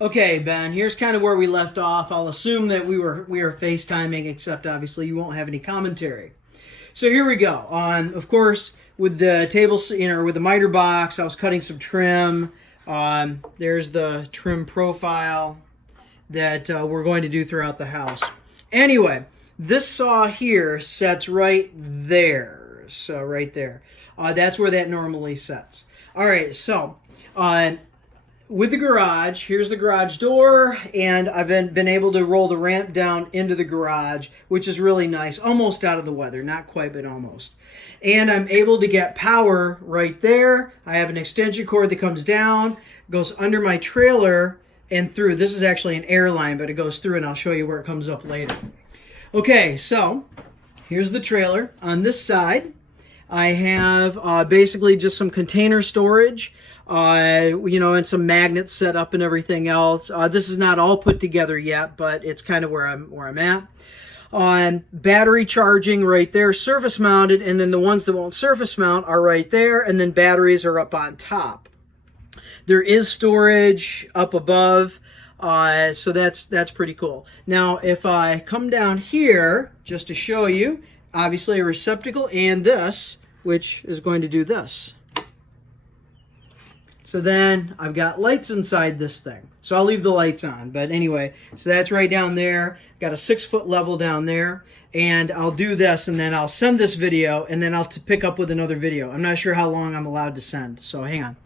Okay, Ben, here's kind of where we left off. I'll assume that we are FaceTiming, except obviously you won't have any commentary. So here we go. Of course, with the table, with the miter box, I was cutting some trim. There's the trim profile that we're going to do throughout the house. Anyway, this saw here sets right there. So right there. That's where that normally sets. All right, so with the garage, here's the garage door, and I've been able to roll the ramp down into the garage, which is really nice. Almost out of the weather, not quite, but almost. And I'm able to get power right there. I have an extension cord that comes down, goes under my trailer, and through. This is actually an air line, but it goes through, and I'll show you where it comes up later. Okay, so here's the trailer. On this side, I have basically just some container storage. And some magnets set up and everything else. This is not all put together yet, but it's kind of where I'm at. Battery charging right there, surface mounted, and then the ones that won't surface mount are right there, and then batteries are up on top. There is storage up above, so that's pretty cool. Now, if I come down here, just to show you, obviously a receptacle and this, which is going to do this. So then I've got lights inside this thing. So I'll leave the lights on. But anyway, so that's right down there. Got a 6-foot level down there. And I'll do this, and then I'll send this video, and then I'll pick up with another video. I'm not sure how long I'm allowed to send. So hang on.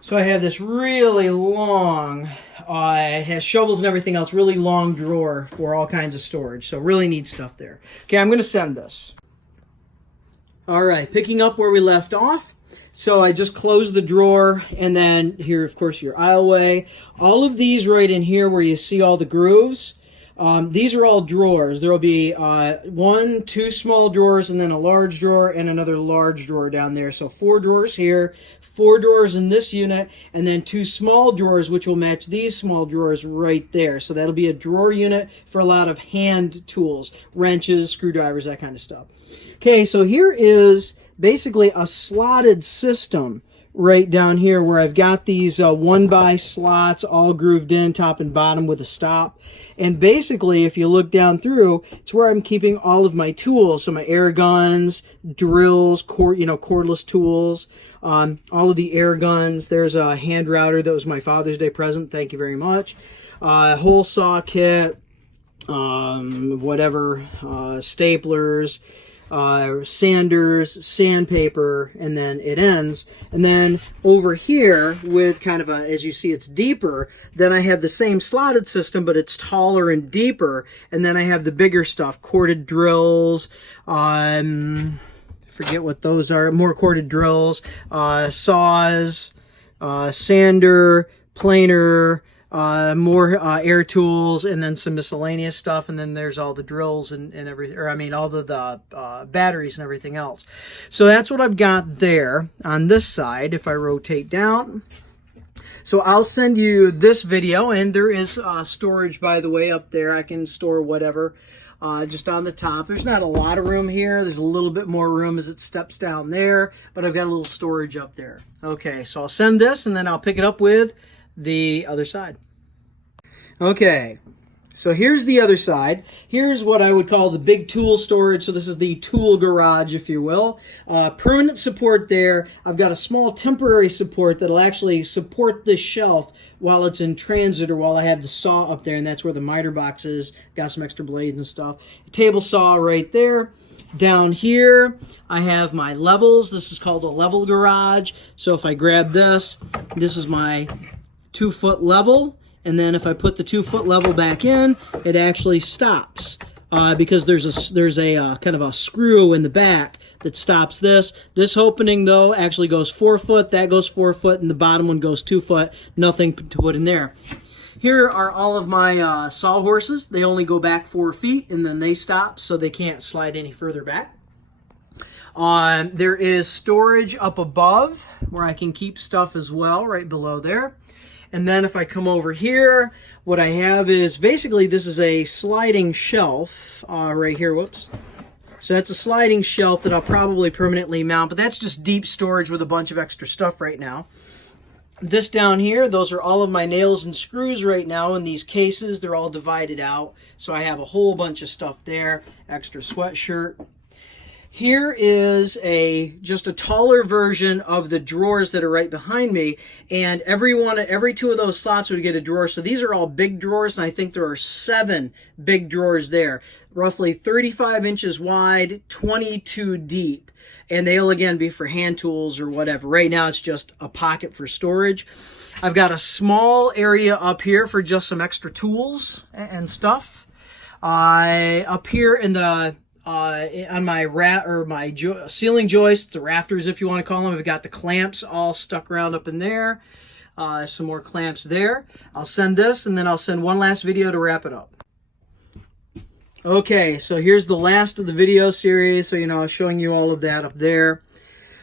So I have this really long, it has shovels and everything else, really long drawer for all kinds of storage. So really neat stuff there. Okay, I'm going to send this. All right, picking up where we left off. So I just closed the drawer, and then here, of course, your aisleway. All of these right in here where you see all the grooves, these are all drawers. There will be 2 small drawers, and then a large drawer, and another large drawer down there. So 4 drawers here, 4 drawers in this unit, and then 2 small drawers, which will match these small drawers right there. So that'll be a drawer unit for a lot of hand tools, wrenches, screwdrivers, that kind of stuff. Okay, so here is basically a slotted system right down here where I've got these 1x slots all grooved in top and bottom with a stop. And basically, if you look down through, it's where I'm keeping all of my tools. So my air guns, drills, cordless tools, all of the air guns. There's a hand router that was my Father's Day present. Thank you very much. Hole saw kit, staplers, sanders, sandpaper, and then it ends. And then over here with kind of as you see, it's deeper. Then I have the same slotted system, but it's taller and deeper. And then I have the bigger stuff, corded drills, forget what those are, more corded drills, saws, sander, planer, more air tools, and then some miscellaneous stuff, and then there's all the drills and everything, all the batteries and everything else. So that's what I've got there on this side. If I rotate down, so I'll send you this video, and there is storage, by the way, up there. I can store whatever just on the top. There's not a lot of room here. There's a little bit more room as it steps down there, but I've got a little storage up there. Okay, so I'll send this, and then I'll pick it up with the other side. Okay, so here's the other side. Here's what I would call the big tool storage. So this is the tool garage, if you will. Permanent support there. I've got a small temporary support that'll actually support this shelf while it's in transit or while I have the saw up there, and that's where the miter box is. Got some extra blades and stuff. Table saw right there. Down here, I have my levels. This is called a level garage. So if I grab this, this is my 2-foot level, and then if I put the 2-foot level back in, it actually stops because there's a kind of a screw in the back that stops this. This opening, though, actually goes 4 foot. That goes 4 foot, and the bottom one goes 2 foot. Nothing to put in there. Here are all of my sawhorses. They only go back 4 feet, and then they stop, so they can't slide any further back. There is storage up above where I can keep stuff as well, right below there. And then if I come over here, what I have is basically this is a sliding shelf right here. Whoops. So that's a sliding shelf that I'll probably permanently mount, but that's just deep storage with a bunch of extra stuff right now. This down here, those are all of my nails and screws right now in these cases. They're all divided out. So I have a whole bunch of stuff there. Extra sweatshirt. Here is just a taller version of the drawers that are right behind me, and every two of those slots would get a drawer. So these are all big drawers, and I think there are 7 big drawers there, roughly 35 inches wide, 22 deep, and they'll again be for hand tools or whatever. Right now it's just a pocket for storage. I've got a small area up here for just some extra tools and stuff. Up here in the on my ceiling joists, the rafters if you want to call them, I've got the clamps all stuck around up in there. Some more clamps there. I'll send this, and then I'll send one last video to wrap it up. Okay, so here's the last of the video series. So, you know, I was showing you all of that up there.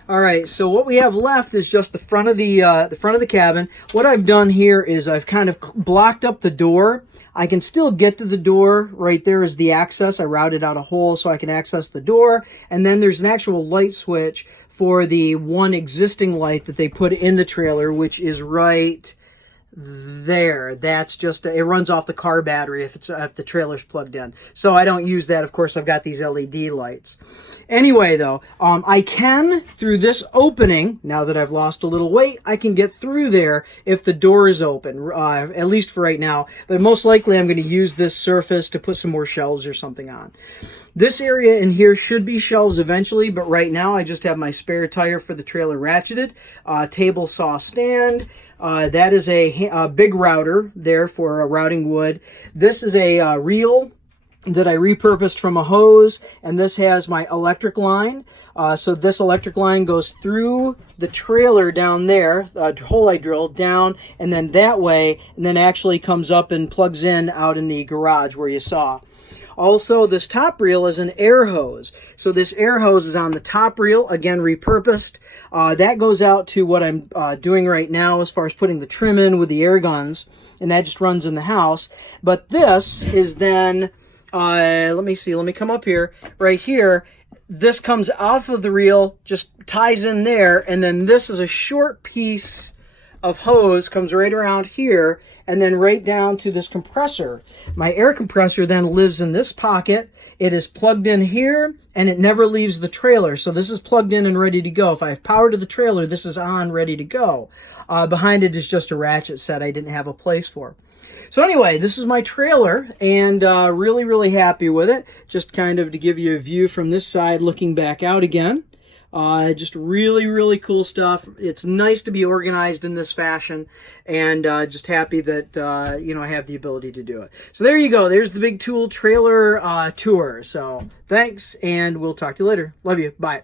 All right, so what we have left is just the front of the cabin. What I've done here is I've kind of blocked up the door. I can still get to the door. Right there is the access. I routed out a hole so I can access the door. And then there's an actual light switch for the one existing light that they put in the trailer, which is right there. That's just it runs off the car battery if the trailer's plugged in. So I don't use that. Of course, I've got these LED lights. Anyway, though, I can, through this opening, now that I've lost a little weight, I can get through there if the door is open, at least for right now. But most likely I'm going to use this surface to put some more shelves or something on. This area in here should be shelves eventually, but right now I just have my spare tire for the trailer ratcheted, table saw stand. That is a big router there for routing wood. This is a reel that I repurposed from a hose, and this has my electric line. So this electric line goes through the trailer down there, a hole I drilled down, and then that way, and then actually comes up and plugs in out in the garage where you saw. Also, this top reel is an air hose. So this air hose is on the top reel, again repurposed. That goes out to what I'm doing right now as far as putting the trim in with the air guns, and that just runs in the house. But this is then, let me come up here, right here. This comes off of the reel, just ties in there, and then this is a short piece of hose, comes right around here, and then right down to this compressor. My air compressor then lives in this pocket. It is plugged in here, and it never leaves the trailer. So this is plugged in and ready to go. If I have power to the trailer, this is on, ready to go. Behind it is just a ratchet set I didn't have a place for. So anyway, this is my trailer, and really, really happy with it. Just kind of to give you a view from this side, looking back out again. Just really, really cool stuff. It's nice to be organized in this fashion, and just happy that, you know, I have the ability to do it. So there you go. There's the Big Tool trailer tour. So thanks, and we'll talk to you later. Love you. Bye.